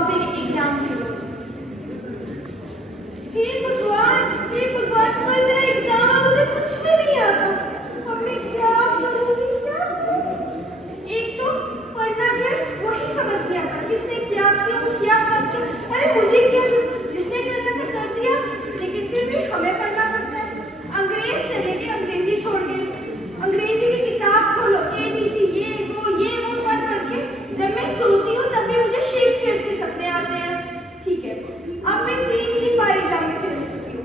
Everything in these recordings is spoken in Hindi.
अब मेरे एग्जाम की रोज। हे भगवान, कल मेरा एग्जाम है, मुझे कुछ भी नहीं आता। अब मैं क्या करूंगी, क्या करूं? एक तो पढ़ना क्या है, वही समझ नहीं आता, किसने क्या क्यों किया कब क्या। अरे मुझे क्या, जिसने करना था कर दिया, लेकिन फिर भी हमें पढ़ना पड़ता है। अंग्रेज चले गए, अंग्रेजी छोड़ के, अंग्रेजी की किताब खोलो, ABC ये वो पढ़ के जब मैं सोती हूँ तब भी मुझे शेक्सपियर के सपने आते हैं। ठीक है, अब मैं तीन बार एग्जाम में फेल हो चुकी हूँ।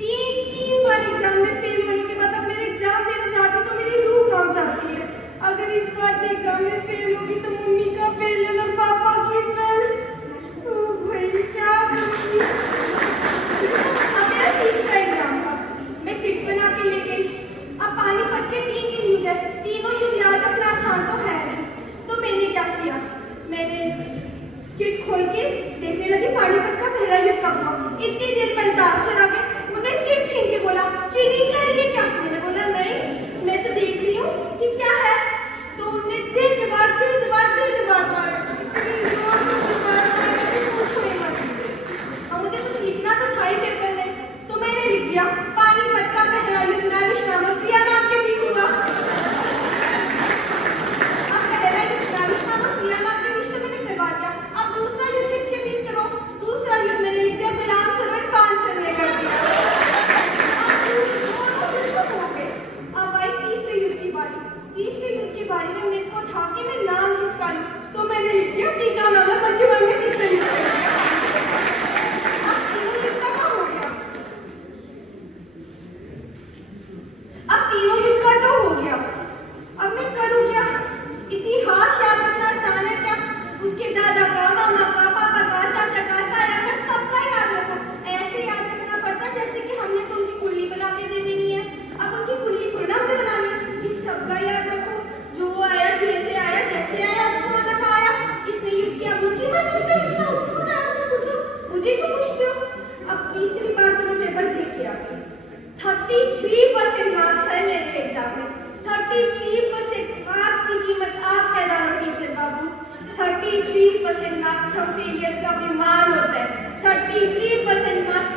तीन बार एग्जाम में फेल होने के बाद अब मेरे एग्जाम देने जाती हूँ तो मेरी रूह कांप जाती है। अगर इस बार भी एग्जाम में फेल होगी तो मम्मी का बेलन और पापा की बेल। ओ भाई क्या करूंगी। अब मेरा तीसरा एग्जाम था, मैं चिट बना के ले गई। अब पानीपत के 3 युद्ध है, तीनों युद्ध याद रखना आसान तो है नहीं। तो मैंने क्या किया, मैंने चिट खोल के देखने लगी पानीपत का पहला युद्ध कब हुआ। इतनी देर में अंदाज आ गए, उन्हें चिट छीन के बोला चीटिंग कर रही है क्या। मैंने बोला नहीं, मैं तो देख रही हूँ कि क्या है। तो उन्होंने दिल दीवार मारे, इतनी जोर से दीवार मारे कि पूछो ही मत। अब मुझे कुछ लिखना तो था ही पेपर में, तो मैंने लिख दिया पानीपत का पहला युद्ध नाविश नाम और प्रिया नाम के बीच हुआ। अब पहला युद्ध नाविश नाम और प्रिया नाम के बीच तो मैंने करवा दिया। अब दूसरा युद्ध किसके बीच करो, दूसरा युद्ध मैंने लिख दिया गुलाम सरवर खान से ने कर दिया। अब हो गए। अब आई तीसरे युद्ध की बारी। तीसरे युद्ध की बारी में मेरे को था कि मैं नाम किसका लूं, तो मैंने लिख दिया टीका नगर मज्जूमन ने तीसरे युद्ध कर दिया। अब तीनों युद्ध का तो हो गया, अब तीनों युद्ध का तो हो गया। अब मैं करूं क्या, इतिहास याद रखना आसान है क्या। उसके दादा का, मामा का, पापा का, चाचा का, ताया का, सबका याद रखो। ऐसे याद रखना पड़ता जैसे कि हमने तो उनकी कुल्ली बना के दे देनी है। अब उनकी कुल्ली थोड़ी ना हमने बनानी है कि सबका याद रखो, जो आया जैसे आया उसको माना खाया, किसने युद्ध किया उसकी बात, उसका युद्ध था उसको बताया, मैं पूछो मुझे क्यों पूछते हो। अब तीसरी बार तो मैं पेपर दे के आ गई। 33% मार्क्स है मेरे एग्जाम में। 33% मार्क्स की कीमत आप कह रहे हो टीचर बाबू। 33% मार्क्स हम फेलियर्स का अभिमान होता है। 33% मार्क्स